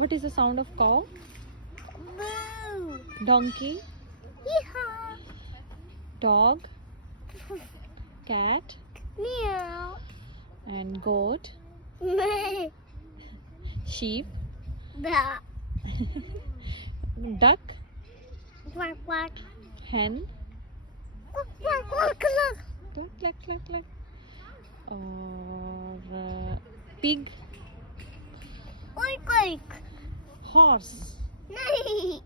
What is the sound of cow? Moo. Donkey, Yeehaw. dog, cat, Meow. and goat, Meh. sheep, Bah. duck, Quack quack. hen, Quack quack quack quack. cluck, cluck, cluck, cluck, or pig, Oink oink. horse. Nahi.